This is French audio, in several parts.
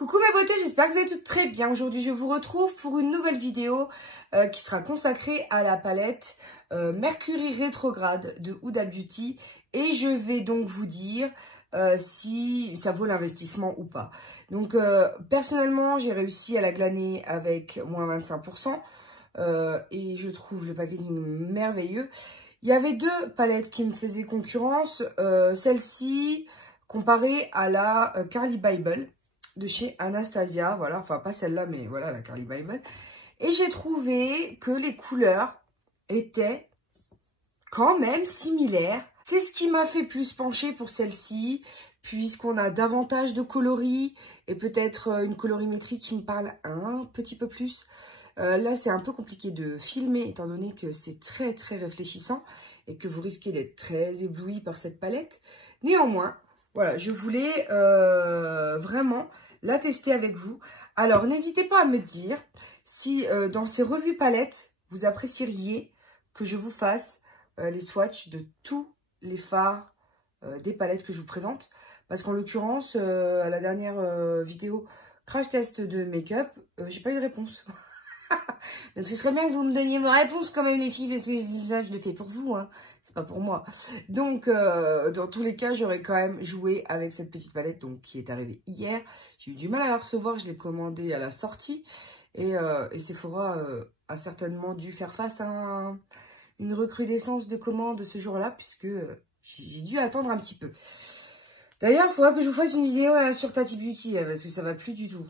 Coucou ma beauté, j'espère que vous allez toutes très bien. Aujourd'hui, je vous retrouve pour une nouvelle vidéo qui sera consacrée à la palette Mercury Rétrograde de Huda Beauty. Et je vais donc vous dire si ça vaut l'investissement ou pas. Donc, personnellement, j'ai réussi à la glaner avec moins 25%. Et je trouve le packaging merveilleux. Il y avait deux palettes qui me faisaient concurrence. Celle-ci, comparée à la Carli Bible de chez Anastasia, voilà, enfin pas celle-là, mais voilà, la Carli Bible. Et j'ai trouvé que les couleurs étaient quand même similaires. C'est ce qui m'a fait plus pencher pour celle-ci, puisqu'on a davantage de coloris et peut-être une colorimétrie qui me parle un petit peu plus. Là, c'est un peu compliqué de filmer, étant donné que c'est très réfléchissant et que vous risquez d'être très ébloui par cette palette. Néanmoins, voilà, je voulais vraiment la tester avec vous. Alors, n'hésitez pas à me dire si dans ces revues palettes, vous apprécieriez que je vous fasse les swatchs de tous les fards des palettes que je vous présente. Parce qu'en l'occurrence, à la dernière vidéo crash test de make-up, j'ai pas eu de réponse. Donc, ce serait bien que vous me donniez vos réponses quand même, les filles, parce que ça, je le fais pour vous, hein. C'est pas pour moi. Donc, dans tous les cas, j'aurais quand même joué avec cette petite palette donc, qui est arrivée hier. J'ai eu du mal à la recevoir, je l'ai commandée à la sortie. Et Sephora a certainement dû faire face à une recrudescence de commandes ce jour-là, puisque j'ai dû attendre un petit peu. D'ailleurs, il faudra que je vous fasse une vidéo sur Tati Beauty, parce que ça va plus du tout.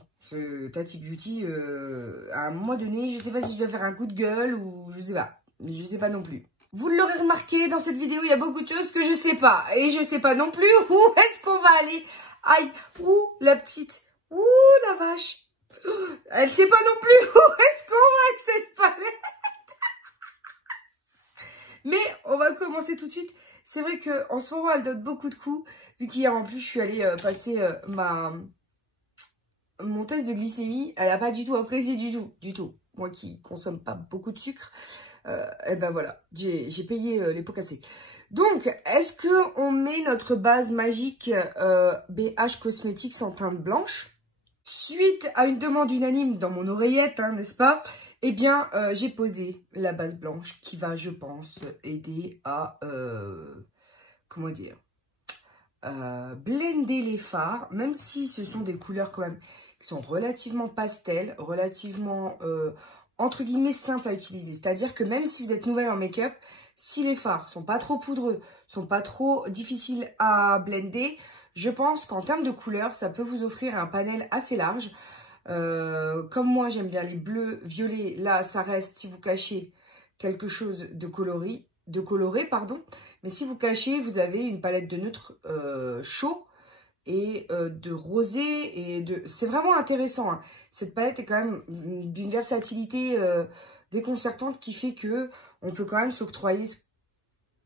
Tati Beauty, à un moment donné, je sais pas si je dois faire un coup de gueule ou je sais pas. Je sais pas non plus. Vous l'aurez remarqué, dans cette vidéo, il y a beaucoup de choses que je sais pas. Et je sais pas non plus où est-ce qu'on va aller. Aïe, ouh, la petite. Ouh, la vache. Elle sait pas non plus où est-ce qu'on va avec cette palette. Mais on va commencer tout de suite. C'est vrai qu'en ce moment, elle donne beaucoup de coups. Vu qu'hier, en plus, je suis allée passer mon test de glycémie. Elle n'a pas du tout apprécié du tout. Moi qui consomme pas beaucoup de sucre. Et ben voilà, j'ai payé les pots cassés. Donc, est-ce qu'on met notre base magique BH Cosmetics en teinte blanche? Suite à une demande unanime dans mon oreillette, hein, n'est-ce pas? Eh bien, j'ai posé la base blanche qui va, je pense, aider à, comment dire, blender les fards, même si ce sont des couleurs quand même qui sont relativement pastel, relativement, entre guillemets, simples à utiliser. C'est-à-dire que même si vous êtes nouvelle en make-up, si les fards sont pas trop poudreux, sont pas trop difficiles à blender, je pense qu'en termes de couleurs, ça peut vous offrir un panel assez large. Comme moi, j'aime bien les bleus, violets. Là, ça reste, si vous cachez quelque chose de coloré, pardon. Mais si vous cachez, vous avez une palette de neutres chaud et de rosé. C'est vraiment intéressant, hein. Cette palette est quand même d'une versatilité déconcertante qui fait que on peut quand même s'octroyer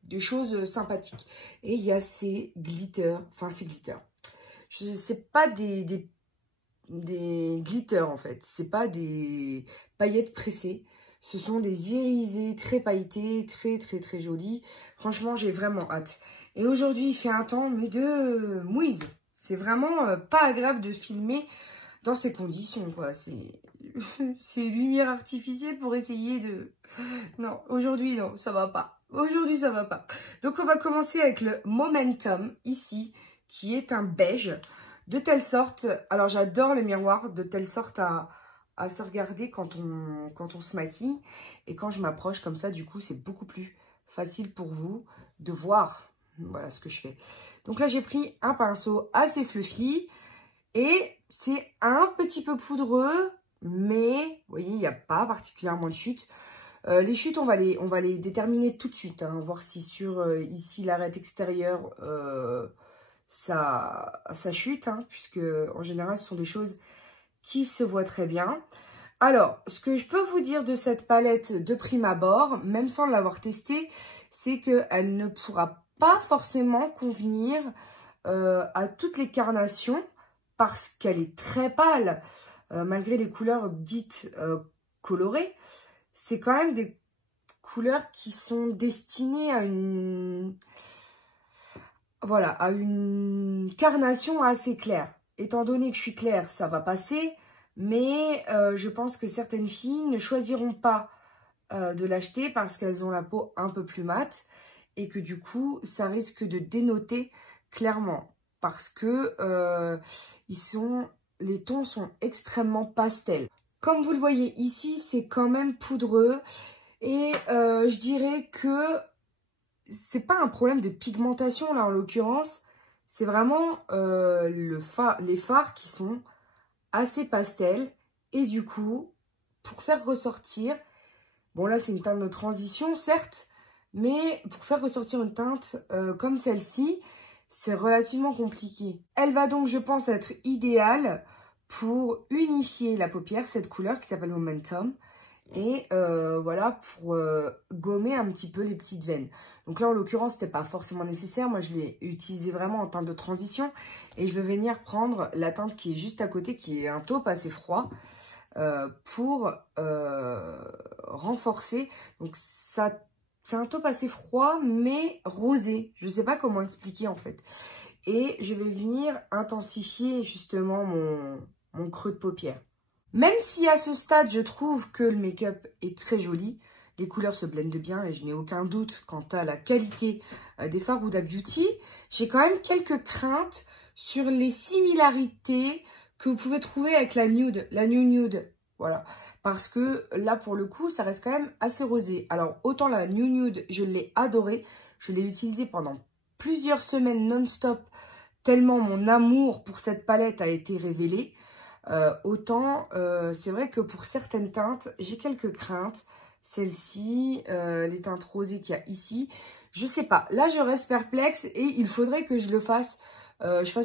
des choses sympathiques. Et il y a ces glitters, enfin ces glitters. C'est pas des glitters en fait, c'est pas des paillettes pressées. Ce sont des irisés très pailletés, très jolis. Franchement, j'ai vraiment hâte. Et aujourd'hui, il fait un temps, mais de mouise. C'est vraiment pas agréable de filmer dans ces conditions, quoi. C'est lumière artificielle pour essayer de... Non, aujourd'hui, non, ça va pas. Aujourd'hui, ça va pas. Donc, on va commencer avec le Momentum, ici, qui est un beige. De telle sorte... Alors, j'adore les miroirs, de telle sorte à se regarder quand on se maquille. Et quand je m'approche comme ça, du coup, c'est beaucoup plus facile pour vous de voir. Voilà ce que je fais. Donc là, j'ai pris un pinceau assez fluffy. Et c'est un petit peu poudreux, mais vous voyez, il n'y a pas particulièrement de chute. Les chutes, on va les déterminer tout de suite. Hein, voir si sur ici l'arête extérieure, ça chute. Hein, puisque en général, ce sont des choses qui se voient très bien. Alors, ce que je peux vous dire de cette palette de prime abord, même sans l'avoir testée, c'est qu'elle ne pourra pas forcément convenir à toutes les carnations parce qu'elle est très pâle. Malgré les couleurs dites colorées, c'est quand même des couleurs qui sont destinées à une... Voilà, à une carnation assez claire. étant donné que je suis claire, ça va passer. Mais je pense que certaines filles ne choisiront pas de l'acheter parce qu'elles ont la peau un peu plus mate. Et que du coup, ça risque de dénoter clairement. Parce que les tons sont extrêmement pastels. Comme vous le voyez ici, c'est quand même poudreux. Et je dirais que c'est pas un problème de pigmentation là en l'occurrence. C'est vraiment les fards qui sont assez pastels. Et du coup, pour faire ressortir, bon là c'est une teinte de transition certes, mais pour faire ressortir une teinte comme celle-ci, c'est relativement compliqué. Elle va donc, je pense, être idéale pour unifier la paupière, cette couleur qui s'appelle Momentum. Et voilà, pour gommer un petit peu les petites veines. Donc là, en l'occurrence, c'était pas forcément nécessaire. Moi, je l'ai utilisé vraiment en teinte de transition. Et je vais venir prendre la teinte qui est juste à côté, qui est un taupe assez froid, pour renforcer. Donc ça, c'est un taupe assez froid, mais rosé. Je sais pas comment expliquer, en fait. Et je vais venir intensifier, justement, mon creux de paupière. Même si à ce stade, je trouve que le make-up est très joli, les couleurs se blendent bien et je n'ai aucun doute quant à la qualité des fards Huda Beauty, j'ai quand même quelques craintes sur les similarités que vous pouvez trouver avec la New Nude. Voilà, parce que là, pour le coup, ça reste quand même assez rosé. Alors, autant la New Nude, je l'ai adorée, je l'ai utilisée pendant plusieurs semaines non-stop, tellement mon amour pour cette palette a été révélé. Autant, c'est vrai que pour certaines teintes, j'ai quelques craintes. Celle-ci, les teintes rosées qu'il y a ici, je sais pas. Là, je reste perplexe et il faudrait que je fasse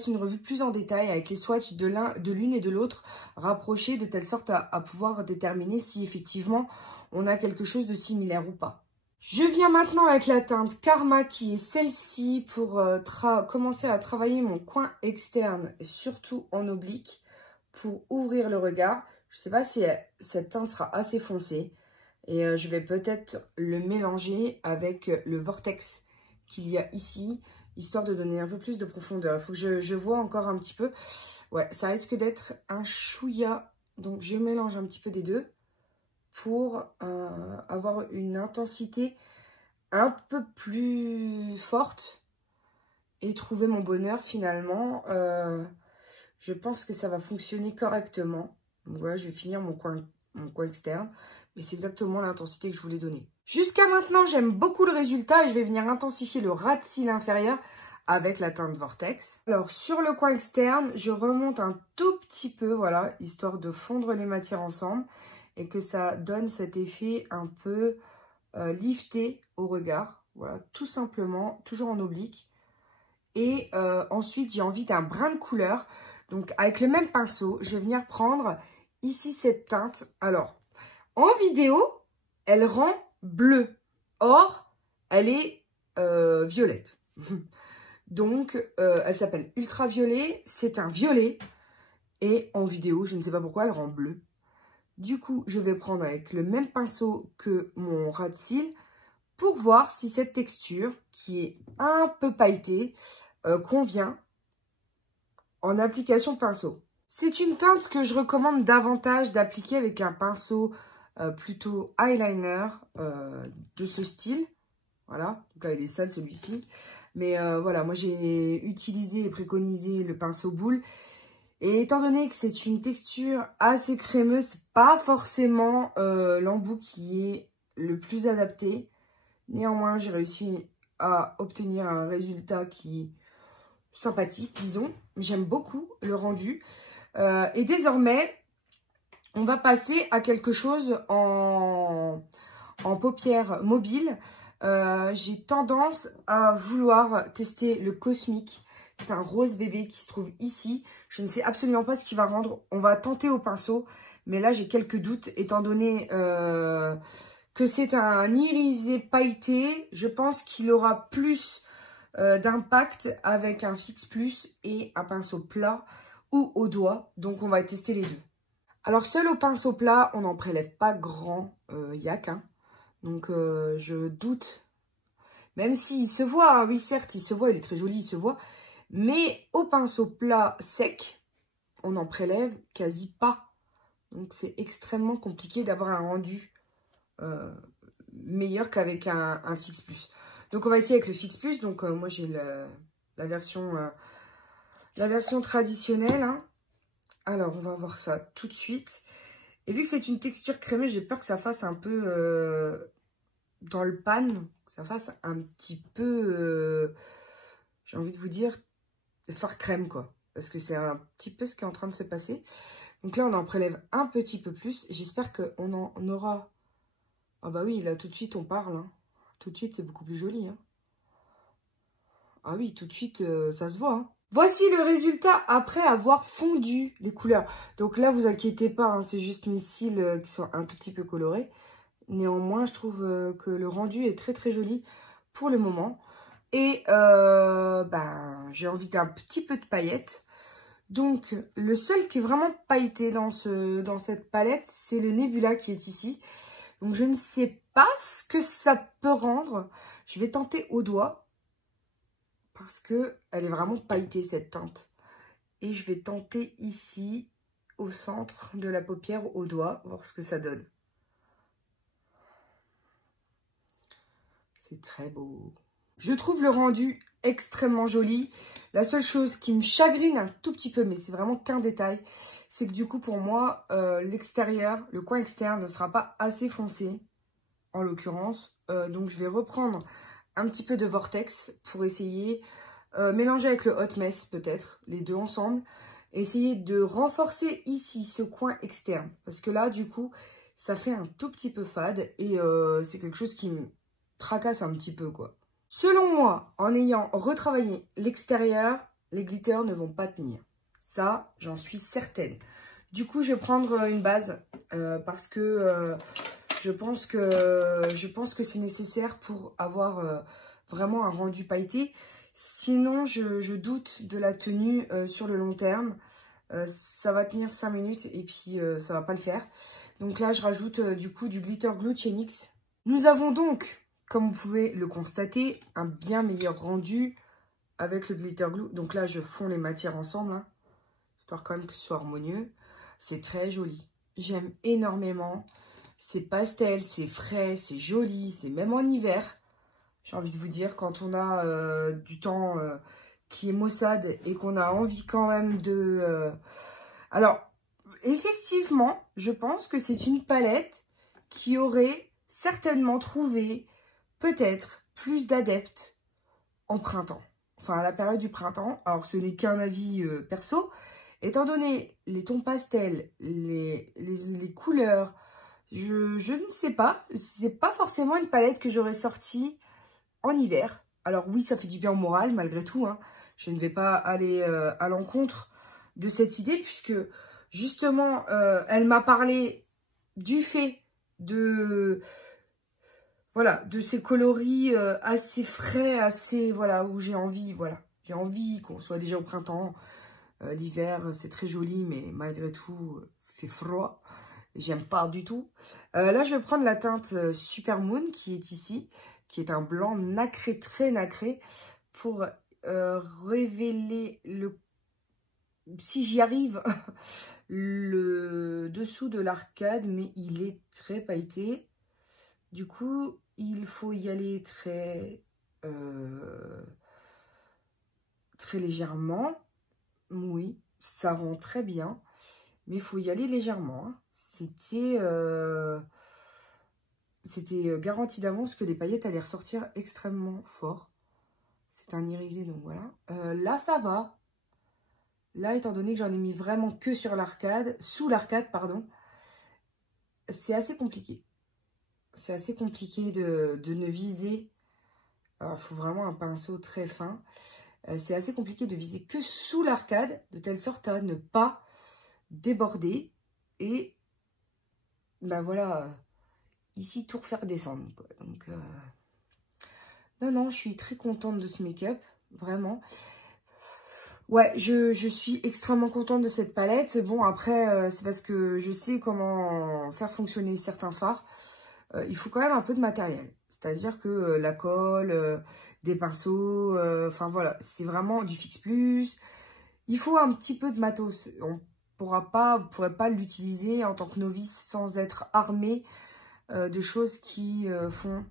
une revue plus en détail avec les swatchs de l'une et de l'autre rapprochés de telle sorte à pouvoir déterminer si effectivement on a quelque chose de similaire ou pas. Je viens maintenant avec la teinte Karma qui est celle-ci pour commencer à travailler mon coin externe, surtout en oblique, pour ouvrir le regard. Je ne sais pas si cette teinte sera assez foncée. Et je vais peut-être le mélanger avec le Vortex qu'il y a ici, histoire de donner un peu plus de profondeur. Il faut que je vois encore un petit peu. Ouais, ça risque d'être un chouïa. Donc, je mélange un petit peu des deux pour avoir une intensité un peu plus forte et trouver mon bonheur finalement. Je pense que ça va fonctionner correctement. Donc voilà, je vais finir mon coin externe. Mais c'est exactement l'intensité que je voulais donner. Jusqu'à maintenant, j'aime beaucoup le résultat. Et je vais venir intensifier le ras de cils inférieur avec la teinte Vortex. Alors, sur le coin externe, je remonte un tout petit peu, voilà, histoire de fondre les matières ensemble. Et que ça donne cet effet un peu lifté au regard. Voilà, tout simplement, toujours en oblique. Et ensuite, j'ai envie d'un brin de couleur. Donc, avec le même pinceau, je vais venir prendre ici cette teinte. Alors, en vidéo, elle rend bleu. Or, elle est violette. Donc, elle s'appelle Ultraviolet. C'est un violet. Et en vidéo, je ne sais pas pourquoi, elle rend bleu. Du coup, je vais prendre avec le même pinceau que mon ras de cils pour voir si cette texture, qui est un peu pailletée, convient en application pinceau. C'est une teinte que je recommande davantage d'appliquer avec un pinceau plutôt eyeliner de ce style. Voilà, donc là il est sale celui-ci. Mais voilà, moi j'ai utilisé et préconisé le pinceau boule. Et étant donné que c'est une texture assez crémeuse, c'est pas forcément l'embout qui est le plus adapté. Néanmoins, j'ai réussi à obtenir un résultat qui est sympathique, disons. J'aime beaucoup le rendu. Et désormais, on va passer à quelque chose en paupières mobiles. J'ai tendance à vouloir tester le Cosmic. C'est un rose bébé qui se trouve ici. Je ne sais absolument pas ce qu'il va rendre. On va tenter au pinceau. Mais là, j'ai quelques doutes étant donné que c'est un irisé pailleté. Je pense qu'il aura plus d'impact avec un Fix Plus et un pinceau plat ou au doigt. Donc, on va tester les deux. Alors, seul au pinceau plat, on n'en prélève pas grand yak. Hein. Donc, je doute. Même s'il se voit, hein, oui, certes, il se voit, il est très joli, il se voit. Mais au pinceau plat sec, on n'en prélève quasi pas. Donc, c'est extrêmement compliqué d'avoir un rendu meilleur qu'avec un Fix Plus. Donc, on va essayer avec le Fix Plus. Donc, moi, j'ai la version traditionnelle. Hein. Alors, on va voir ça tout de suite. Et vu que c'est une texture crémeuse, j'ai peur que ça fasse un peu dans le pan. Que ça fasse un petit peu, j'ai envie de vous dire, fard crème, quoi. Parce que c'est un petit peu ce qui est en train de se passer. Donc là, on en prélève un petit peu plus. J'espère qu'on en aura... Ah bah oui, là, tout de suite, on parle. Hein. Tout de suite, c'est beaucoup plus joli. Hein. Ah oui, tout de suite, ça se voit. Hein. Voici le résultat après avoir fondu les couleurs. Donc là, vous inquiétez pas, hein, c'est juste mes cils qui sont un tout petit peu colorés. Néanmoins, je trouve que le rendu est très très joli pour le moment. Et j'ai envie d'un petit peu de paillettes. Donc, le seul qui est vraiment pailleté dans cette palette, c'est le Nebula qui est ici. Donc, je ne sais pas ce que ça peut rendre. Je vais tenter au doigt. Parce que elle est vraiment pailletée, cette teinte. Et je vais tenter ici, au centre de la paupière, au doigt, voir ce que ça donne. C'est très beau. Je trouve le rendu extrêmement joli. La seule chose qui me chagrine un tout petit peu, mais c'est vraiment qu'un détail, c'est que du coup pour moi, l'extérieur, le coin externe ne sera pas assez foncé, en l'occurrence. Donc je vais reprendre un petit peu de Vortex pour essayer, mélanger avec le Hot Mess peut-être, les deux ensemble. Essayer de renforcer ici ce coin externe. Parce que là, du coup, ça fait un tout petit peu fade et c'est quelque chose qui me tracasse un petit peu, quoi. Selon moi, en ayant retravaillé l'extérieur, les glitters ne vont pas tenir. Ça, j'en suis certaine. Du coup, je vais prendre une base parce que je pense que c'est nécessaire pour avoir vraiment un rendu pailleté. Sinon, je doute de la tenue sur le long terme. Ça va tenir 5 minutes et puis ça va pas le faire. Donc là, je rajoute du coup du Glitter Glue de chez NYX. Nous avons donc, comme vous pouvez le constater, un bien meilleur rendu avec le Glitter Glue. Donc là, je fonds les matières ensemble, hein, histoire quand même que ce soit harmonieux. C'est très joli. J'aime énormément. C'est pastel, c'est frais, c'est joli, c'est même en hiver. J'ai envie de vous dire, quand on a du temps qui est maussade et qu'on a envie quand même de... Alors, effectivement, je pense que c'est une palette qui aurait certainement trouvé peut-être plus d'adeptes en printemps. Enfin, à la période du printemps. Alors, ce n'est qu'un avis perso. Étant donné les tons pastels, les couleurs, je ne sais pas. C'est pas forcément une palette que j'aurais sortie en hiver. Alors oui, ça fait du bien au moral, malgré tout. Hein. Je ne vais pas aller à l'encontre de cette idée, puisque justement, elle m'a parlé du fait de... Voilà, de ces coloris assez frais, assez... Voilà, où j'ai envie, voilà. J'ai envie qu'on soit déjà au printemps. L'hiver, c'est très joli, mais malgré tout, fait froid. J'aime pas du tout. Là, je vais prendre la teinte Super Moon, qui est ici, qui est un blanc nacré, très nacré, pour révéler le... Si j'y arrive, le dessous de l'arcade, mais il est très pailleté. Du coup, il faut y aller très légèrement. Oui, ça rend très bien, mais il faut y aller légèrement. Hein. C'était garanti d'avance que les paillettes allaient ressortir extrêmement fort. C'est un irisé, donc voilà. Là, ça va. Là, étant donné que j'en ai mis vraiment que sur l'arcade, sous l'arcade, pardon, c'est assez compliqué. C'est assez compliqué de ne viser. Alors, il faut vraiment un pinceau très fin. C'est assez compliqué de viser que sous l'arcade, de telle sorte à ne pas déborder. Et, ben voilà, ici, tout refaire descendre. Quoi. Donc, non, je suis très contente de ce make-up, vraiment. Ouais, je suis extrêmement contente de cette palette. Bon, après, c'est parce que je sais comment faire fonctionner certains fards. Il faut quand même un peu de matériel. C'est-à-dire que la colle, des pinceaux, enfin voilà, c'est vraiment du Fix Plus. il faut un petit peu de matos. Vous ne pourrez pas l'utiliser en tant que novice sans être armé de choses qui font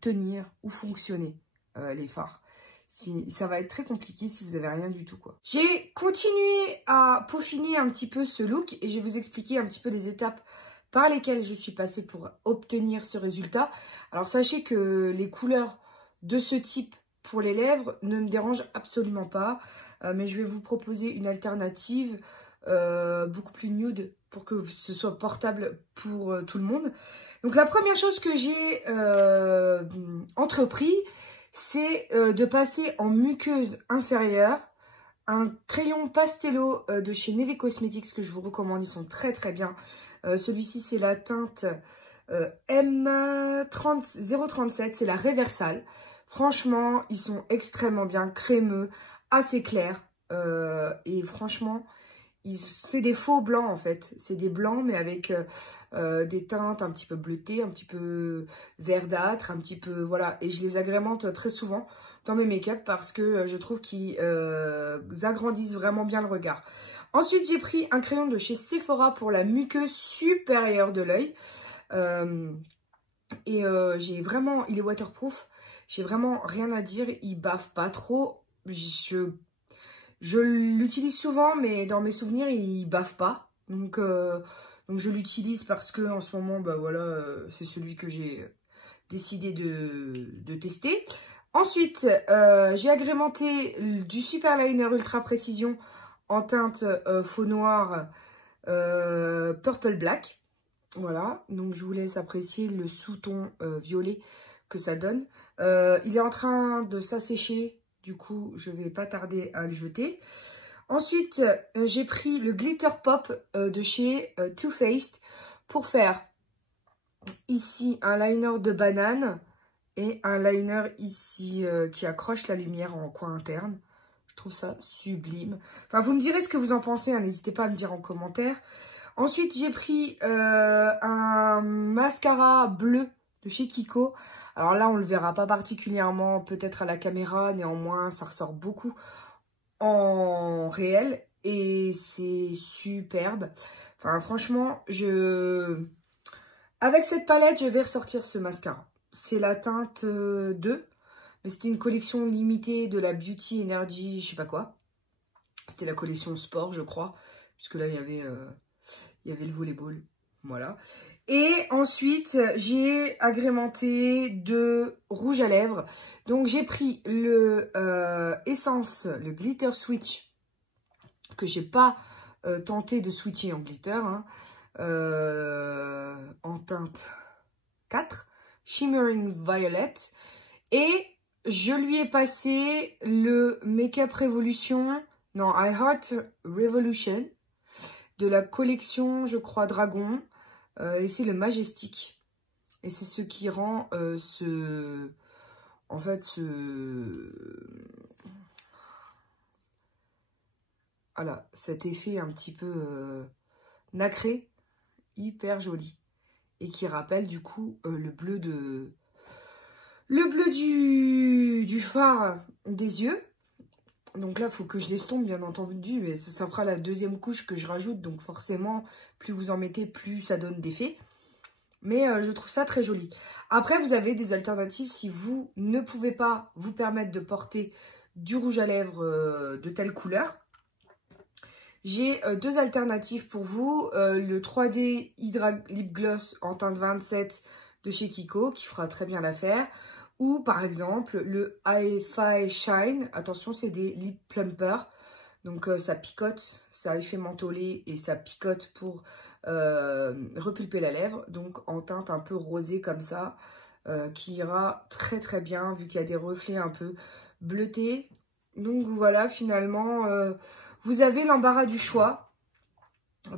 tenir ou fonctionner les phares. Ça va être très compliqué si vous n'avez rien du tout, quoi. J'ai continué à peaufiner un petit peu ce look et je vais vous expliquer un petit peu les étapes par lesquelles je suis passée pour obtenir ce résultat. Alors sachez que les couleurs de ce type pour les lèvres ne me dérangent absolument pas, mais je vais vous proposer une alternative beaucoup plus nude pour que ce soit portable pour tout le monde. Donc la première chose que j'ai entrepris, c'est de passer en muqueuse inférieure un crayon pastello de chez Neve Cosmetics que je vous recommande, ils sont très très bien. Celui-ci c'est la teinte M037, c'est la Réversal. Franchement, ils sont extrêmement bien, crémeux, assez clairs. Et franchement, c'est des faux blancs en fait. C'est des blancs mais avec des teintes un petit peu bleutées, un petit peu verdâtres, un petit peu... Voilà. Et je les agrémente très souvent dans mes make-up parce que je trouve qu'ils agrandissent vraiment bien le regard. Ensuite, j'ai pris un crayon de chez Sephora pour la muqueuse supérieure de l'œil. J'ai vraiment... Il est waterproof. J'ai vraiment rien à dire. Il baffe pas trop. Je l'utilise souvent, mais dans mes souvenirs, il baffe pas. Donc je l'utilise parce que en ce moment, bah voilà, c'est celui que j'ai décidé de tester. Ensuite, j'ai agrémenté du Super Liner Ultra Précision en teinte faux noir Purple Black. Voilà, donc je vous laisse apprécier le sous-ton violet que ça donne. Il est en train de s'assécher. Du coup, je vais pas tarder à le jeter. Ensuite, j'ai pris le Glitter Pop de chez Too Faced pour faire ici un liner de banane et un liner ici qui accroche la lumière en coin interne. Je trouve ça sublime. Enfin, vous me direz ce que vous en pensez, hein, n'hésitez pas à me dire en commentaire. Ensuite, j'ai pris un mascara bleu de chez Kiko. Alors là, on ne le verra pas particulièrement peut-être à la caméra. Néanmoins, ça ressort beaucoup en réel. Et c'est superbe. Enfin, franchement, avec cette palette, je vais ressortir ce mascara. C'est la teinte 2. Mais c'était une collection limitée de la Beauty Energy, je sais pas quoi. C'était la collection sport, je crois. Puisque là, il y avait le volleyball. Voilà. Et ensuite, j'ai agrémenté de rouge à lèvres. Donc, j'ai pris le Essence, le Glitter Switch, que j'ai pas tenté de switcher en glitter, hein, en teinte 4, Shimmering Violet. Et je lui ai passé le Makeup Revolution, non, I Heart Revolution, de la collection, je crois, Dragon. Et c'est le Majestic. Et c'est ce qui rend voilà, cet effet un petit peu nacré, hyper joli. Et qui rappelle du coup le bleu du fard des yeux. Donc là, il faut que je l'estompe, bien entendu, mais ça fera la deuxième couche que je rajoute. Donc forcément, plus vous en mettez, plus ça donne d'effet. Mais je trouve ça très joli. Après, vous avez des alternatives si vous ne pouvez pas vous permettre de porter du rouge à lèvres de telle couleur. J'ai deux alternatives pour vous. Le 3D Hydra Lip Gloss en teinte 27 de chez Kiko, qui fera très bien l'affaire. Ou par exemple le Hi-Fi Shine. Attention, c'est des lip plumpers. Donc ça picote, ça a effet mentholé et ça picote pour repulper la lèvre. Donc en teinte un peu rosée comme ça, qui ira très très bien vu qu'il y a des reflets un peu bleutés. Donc voilà, finalement, vous avez l'embarras du choix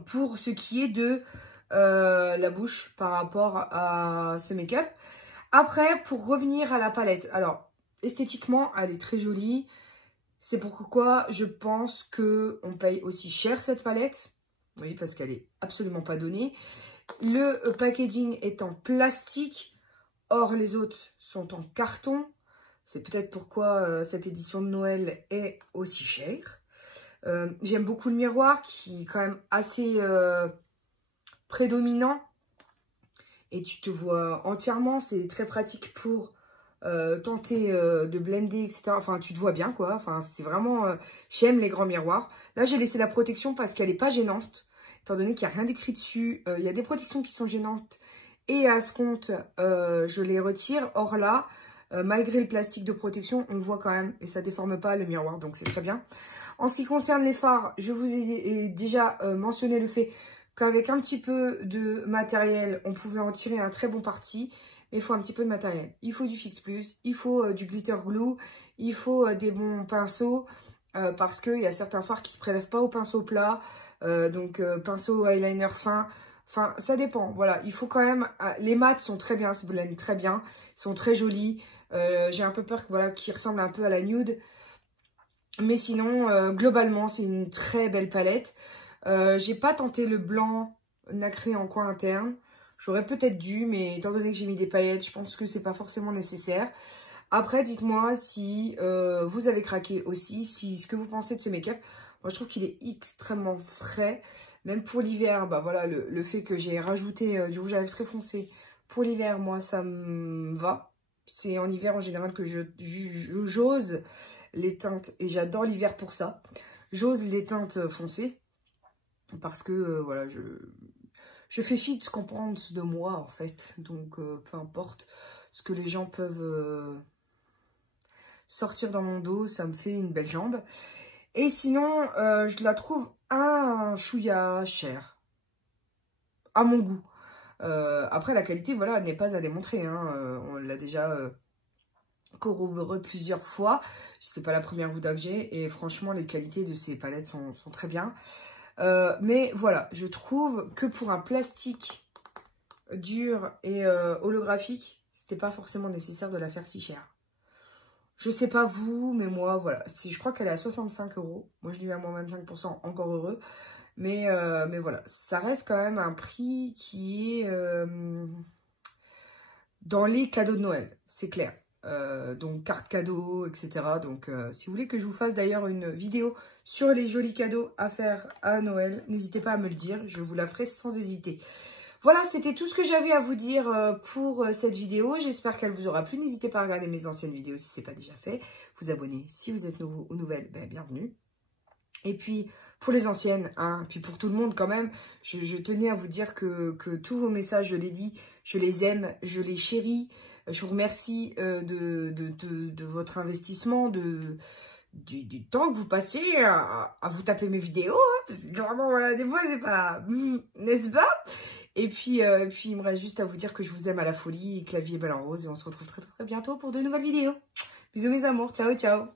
pour ce qui est de la bouche par rapport à ce make-up. Après, pour revenir à la palette, alors esthétiquement, elle est très jolie. C'est pourquoi je pense qu'on paye aussi cher cette palette. Oui, parce qu'elle est absolument pas donnée. Le packaging est en plastique. Or, les autres sont en carton. C'est peut-être pourquoi cette édition de Noël est aussi chère. J'aime beaucoup le miroir qui est quand même assez prédominant. Et tu te vois entièrement. C'est très pratique pour tenter de blender, etc. Enfin, tu te vois bien, quoi. Enfin, c'est vraiment... j'aime les grands miroirs. Là, j'ai laissé la protection parce qu'elle n'est pas gênante. Étant donné qu'il n'y a rien d'écrit dessus. Il y a des protections qui sont gênantes. Et à ce compte, je les retire. Or là, malgré le plastique de protection, on voit quand même. Et ça ne déforme pas le miroir. Donc, c'est très bien. En ce qui concerne les fards, je vous ai déjà mentionné le fait qu'avec un petit peu de matériel, on pouvait en tirer un très bon parti. Mais il faut un petit peu de matériel. Il faut du Fix Plus, il faut du glitter glue, il faut des bons pinceaux. Parce qu'il y a certains fards qui ne se prélèvent pas au pinceau plat. Donc pinceau eyeliner fin. Enfin, ça dépend. Voilà, il faut quand même... les mats sont très bien, se blendent très bien. Ils sont très jolis. J'ai un peu peur voilà, qu'ils ressemblent un peu à la nude. Mais sinon, globalement, c'est une très belle palette. J'ai pas tenté le blanc nacré en coin interne. J'aurais peut-être dû, mais étant donné que j'ai mis des paillettes, je pense que c'est pas forcément nécessaire. Après, dites-moi si vous avez craqué aussi, si ce que vous pensez de ce make-up. Moi, je trouve qu'il est extrêmement frais. Même pour l'hiver, bah voilà, le fait que j'ai rajouté du rouge à lèvres très foncé. Pour l'hiver, moi, ça me va. C'est en hiver, en général, que j'ose les teintes. Et j'adore l'hiver pour ça. J'ose les teintes foncées. Parce que, voilà, je fais fi de ce qu'on pense de moi, en fait. Donc, peu importe ce que les gens peuvent sortir dans mon dos, ça me fait une belle jambe. Et sinon, je la trouve un chouïa cher. À mon goût. Après, la qualité, voilà, n'est pas à démontrer. Hein. On l'a déjà corroboré plusieurs fois. C'est pas la première Huda que j'ai. Et franchement, les qualités de ces palettes sont très bien. Mais voilà, je trouve que pour un plastique dur et holographique, c'était pas forcément nécessaire de la faire si chère. Je sais pas vous, mais moi, voilà. Je crois qu'elle est à 65 €. Moi, je l'ai eu à moins 25%, encore heureux. Mais voilà, ça reste quand même un prix qui est dans les cadeaux de Noël, c'est clair. Donc, carte cadeau, etc. Donc, si vous voulez que je vous fasse d'ailleurs une vidéo sur les jolis cadeaux à faire à Noël, n'hésitez pas à me le dire. Je vous la ferai sans hésiter. Voilà, c'était tout ce que j'avais à vous dire pour cette vidéo. J'espère qu'elle vous aura plu. N'hésitez pas à regarder mes anciennes vidéos si ce n'est pas déjà fait. Vous abonner si vous êtes nouveau ou nouvelle, ben, bienvenue. Et puis, pour les anciennes, hein, puis pour tout le monde quand même, je tenais à vous dire que tous vos messages, je les lis, je les aime, je les chéris. Je vous remercie de votre investissement, du temps que vous passez à vous taper mes vidéos. Hein, parce que clairement, voilà, des fois, c'est pas... n'est-ce pas? Et puis, il me reste juste à vous dire que je vous aime à la folie et que la vie est belle en rose. Et on se retrouve très très bientôt pour de nouvelles vidéos. Bisous mes amours, ciao ciao.